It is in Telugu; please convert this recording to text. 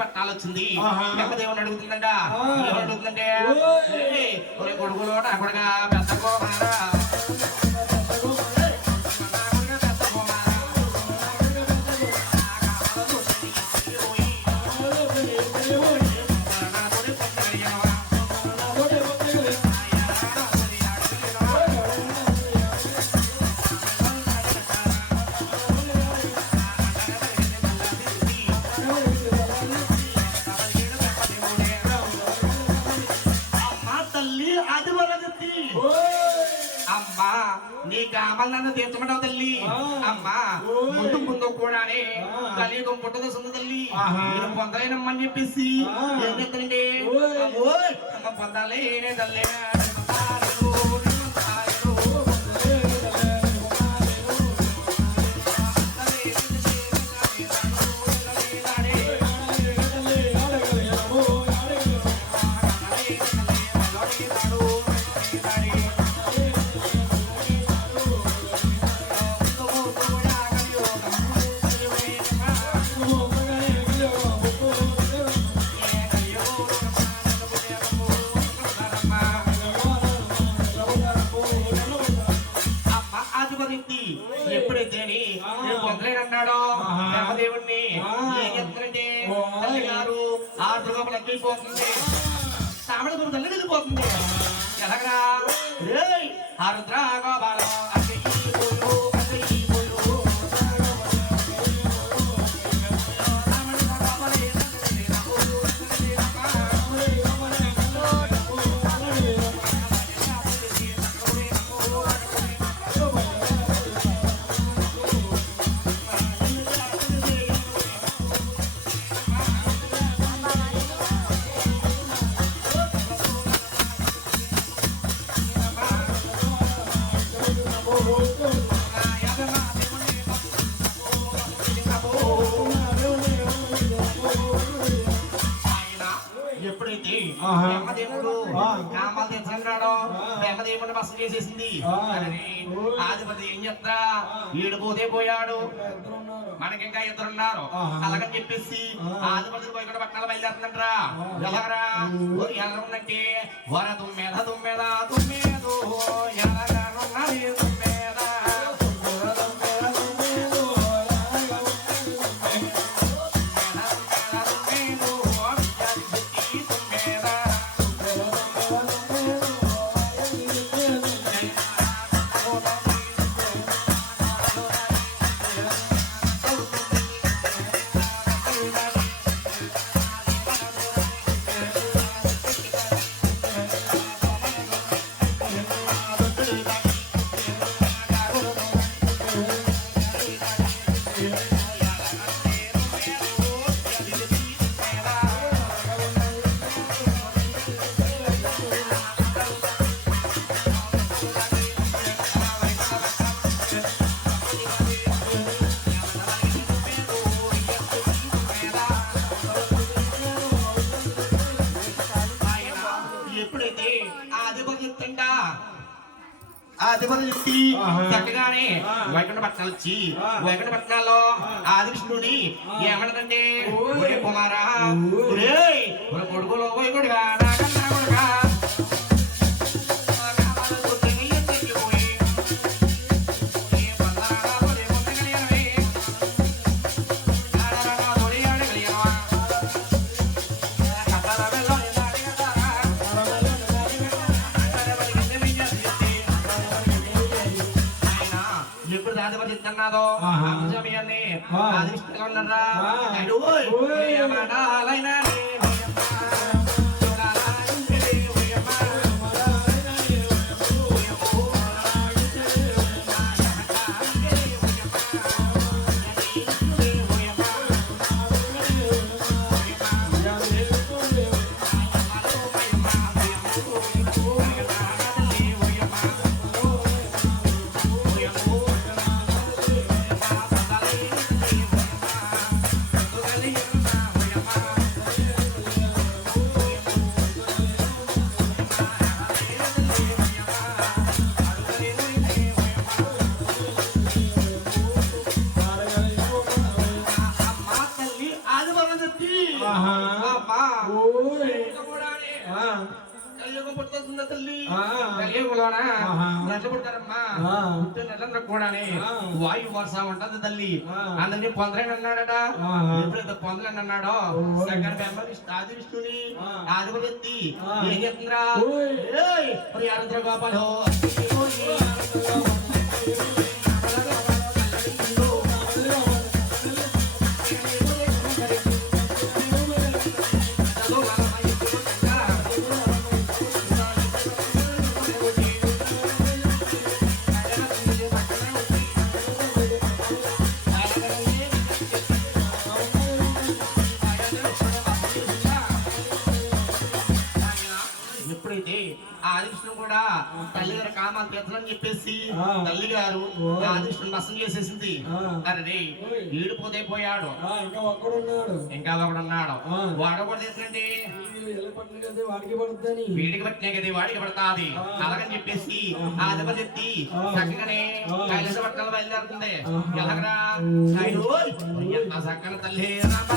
పట్టాలు వచ్చింది దేవుని అడుగుతుందంట అడుగుతుందంటే కొడుకులో నా కొడుగా పెద్ద కోమారా నీ కామల్ నన్ను తీర్చమంటావు తల్లి అమ్మా ముందు ముందు కూడానే కలియుగం పుట్టదు సుంద తల్లి నేను పొందలేనమ్మని చెప్పేసి ఏం చెప్తానండి అమ్మ పొందాలేనే తల్లి ఎప్పుడైతే పొందలేనన్నాడో బ్రహ్మదేవుడిని ఏం చెప్తారంటే తల్లి గారు ఆ దుర్గం లెక్కిపోతుంది సామడ గురు తల్లి వెళ్ళిపోతుంది ఎలాగరా ఆ రుద్ర గోపాలం ఎప్పుడైతే బ్రహ్మదేవుడు కామాలు తెచ్చుకున్నాడో బ్రహ్మదేవుడిని బస చేసేసింది ఆధిపతి ఏం చెప్తా ఈడిపోతే పోయాడు మనకి ఇంకా ఇద్దరున్నారు అలాగని చెప్పేసి ఆధిపతి పోయి కూడా పట్టణాలు బయలుదేరుతుందంటరా ఎలాగరా ఎలా ఉన్నట్టే వర తుమ్మెద తుమ్మెద తుమ్మేదో ఎలాగా ఉన్నది తుమ్మెద ఆదిపతి చెప్తి చక్కగానే వైకుంఠ పట్టణాలు వచ్చి వైకుంఠ పట్టణాల్లో ఆదివిష్ణుని ఏమంటదంటే ఒరే కుమారా కొడుకులో వైకుంఠగా నాకన్నా కొడుకా అన్నాదో సమయాన్ని ఆదిష్టంగా ఉన్నారా కలియుగం పుట్టుకొస్తుందా తల్లి కలియుగంలోన నెల పుడతారమ్మా పుట్టిన నెలందరూ కూడానే వాయు వర్ష ఉంటది తల్లి అందరినీ పొందలేని అన్నాడట ఎప్పుడైతే పొందలేని అన్నాడో సగం బెమ్మ ఆది విష్ణుని ఆదిపతి ఏం చెప్తుందిరా ఆనంద్ర గోపాలో ఆదివిష్ణు కూడా తల్లి గారు కామాలు తీర్చని చెప్పేసి తల్లి గారు ఆదివిష్ణు నష్టం చేసేసింది అరే ఈడిపోతే పోయాడు ఇంకా ఒకడున్నాడు వాడు కూడా తీర్చండి వీడికి పట్టినా కదా వాడికి పడతాది అలాగని చెప్పేసి ఆదిపతి ఎత్తి చక్కగానే కైలాస పట్టణాలు బయలుదేరుతుంది ఎలాగరా చక్కని తల్లి రామ